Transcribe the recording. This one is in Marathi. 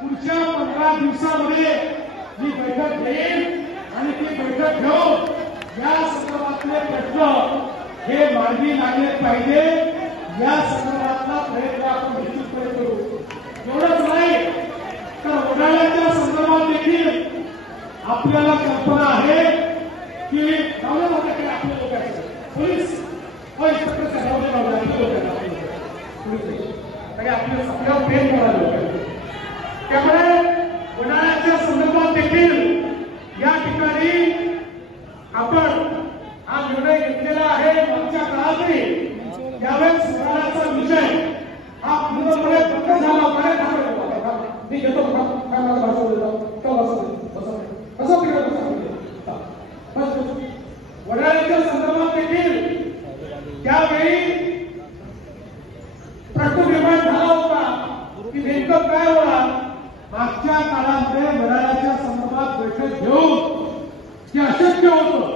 पुढच्या पंधरा दिवसामध्ये ही बैठक घेईल आणि ती बैठक घेऊन या संदर्भातले प्रश्न हे मार्गी लागले पाहिजे. या संदर्भातला प्रयत्न आपण निश्चितपणे करू. एवढंच नाही तर उन्हाळ्याच्या संदर्भात देखील आपल्याला कल्पना आहे की लावलं होतं आपल्या लोकांचं पोलीस इन्स्पेक्टर साहेब लावले आपल्या लोकांना आपल्या सगळ्या प्रेम करायला लोकांना त्यामुळे उन्हाळ्याच्या संदर्भात देखील या ठिकाणी आपण हा निर्णय घेतलेला आहे मागच्या काळातही. त्यावेळेस उन्हाळ्याचा विषय हा पूर्णपणे बंद झाला. होता मी घेतो का? काय मला भाषण देतो? का बसू तिकडे, वडाळ्याच्या संदर्भात देखील त्यावेळी प्रश्न निर्माण झाला होता की नेमकं काय होणार? मागच्या काळामध्ये वडाळ्याच्या संदर्भात बैठक घेऊन ते अशक्य होतं ते शक्य करण्यासाठी